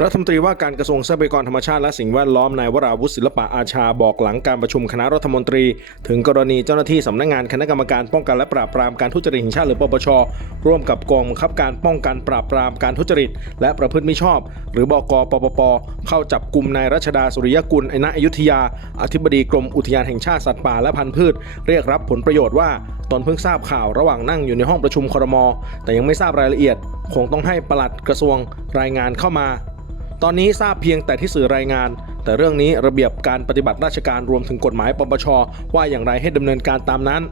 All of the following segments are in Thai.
รัฐมนตรีว่าการกระทรวงทรัพยากรธรรมชาติและสิ่งแวดล้อมนายวราวุฒิศิลปะอาชาบอกหลังการประชุมคณะรัฐมนตรี ถึงกรณีเจ้าหน้าที่สำนักงานคณะกรรมการป้องกันและปราบปรามการทุจริตแห่งชาติหรือปปชร่วมกับกองบังคับการป้องกันปราบปรามการทุจริต และประพฤติมิชอบ หรือบกปปปเข้าจับกลุ่มนายรัชดาสุริยกุลไอณอยุธยา อธิบดีกรมอุทยานแห่งชาติสัตว์ป่าและพันธุ์พืช เรียกรับผลประโยชน์ว่าตนเพิ่งทราบข่าวระหว่างนั่งอยู่ในห้องประชุมครม แต่ยังไม่ทราบรายละเอียดคงต้องให้ปลัดกระทรวงรายงานเข้ามา ตอนนี้ทราบเพียงแต่ที่สื่อรายงาน แต่เรื่องนี้ระเบียบการปฏิบัติราชการรวมถึงกฎหมายปปชว่าอย่างไรให้ดำเนินการตามนั้น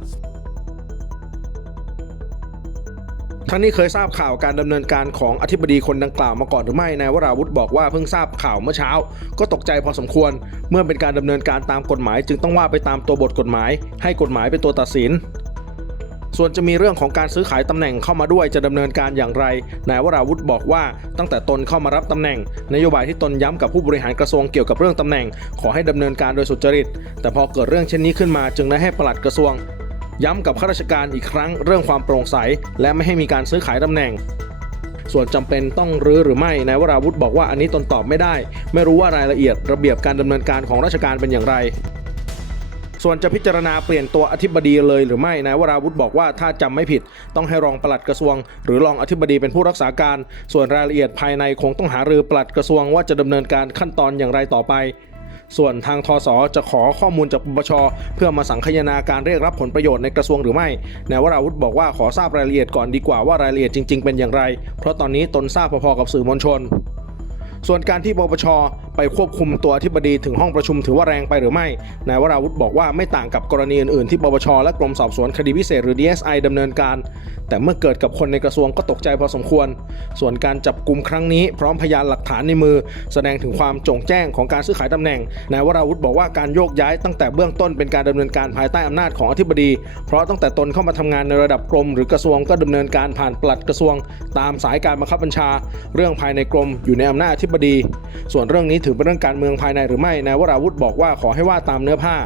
ท่านนี้เคยทราบข่าวการดำเนินการของอธิบดีคนดังกล่าวมาก่อนหรือไม่นายวราวุธบอกว่าเพิ่งทราบข่าวเมื่อเช้า ก็ตกใจพอสมควร เมื่อเป็นการดำเนินการตามกฎหมาย จึงต้องว่าไปตามตัวบทกฎหมาย ให้กฎหมายเป็นตัวตัดสิน ส่วนจะมีเรื่องของการซื้อขายตำแหน่งเข้ามาด้วยจะดำเนินการอย่างไรนายวราวุธบอกว่าตั้งแต่ตนเข้ามารับตำแหน่ง นโยบายที่ตนย้ำกับผู้บริหารกระทรวงเกี่ยวกับเรื่องตำแหน่ง ขอให้ดำเนินการโดยสุจริต แต่พอเกิดเรื่องเช่นนี้ขึ้นมา จึงได้ให้ปลัดกระทรวง ย้ำกับข้าราชการอีกครั้งเรื่องความโปร่งใส และไม่ให้มีการซื้อขายตำแหน่งส่วนจำเป็นต้องรื้อหรือไม่นายวราวุธบอกว่าอันนี้ตนตอบไม่ได้ ไม่รู้ว่ารายละเอียดระเบียบการดำเนินการของราชการเป็นอย่างไร ส่วนจะพิจารณาเปลี่ยนตัวอธิบดีเลยหรือไม่นายวราวุธบอกว่าถ้าจำไม่ผิด ต้องให้รองปลัดกระทรวง หรือรองอธิบดีเป็นผู้รักษาการ ส่วนรายละเอียดภายในคงต้องหารือปลัดกระทรวงว่าจะดำเนินการขั้นตอนอย่างไรต่อไปส่วนทางทศจะขอข้อมูลจากปปชเพื่อมาสังคายนาการเรียกรับผลประโยชน์ในกระทรวงหรือไม่นายวราวุธบอกว่าขอทราบรายละเอียดก่อนดีกว่าว่ารายละเอียดจริง ๆ เป็นอย่างไร เพราะตอนนี้ตนทราบพอๆกับสื่อมวลชน ส่วนการที่ปปช ไปควบคุมตัวอธิบดีถึงห้องประชุมถือว่าแรงไปหรือไม่นายวราวุธบอกว่าไม่ต่างกับกรณีอื่นๆที่ปปชและกรมสอบสวนคดีพิเศษหรือ DSI ดำเนินการ แต่เมื่อเกิดกับคนในกระทรวงก็ตกใจพอสมควร ส่วนการจับกลุ่มครั้งนี้พร้อมพยานหลักฐานในมือ แสดงถึงความจงแจ้งของการซื้อขายตำแหน่งนายวราวุธบอกว่าการโยกย้ายตั้งแต่เบื้องต้นเป็นการดำเนินการภายใต้อำนาจของอธิบดี เพราะตั้งแต่ตนเข้ามาทำงานในระดับกรม หรือกระทรวงก็ดำเนินการผ่านปลัดกระทรวง ตามสายการบังคับบัญชา เรื่องภายในกรมอยู่ในอำนาจอธิบดี ส่วนเรื่องนี้ถือเป็นเรื่องการเมืองภายในหรือไม่นายวราวุธบอกว่าขอให้ว่าตามเนื้อผ้า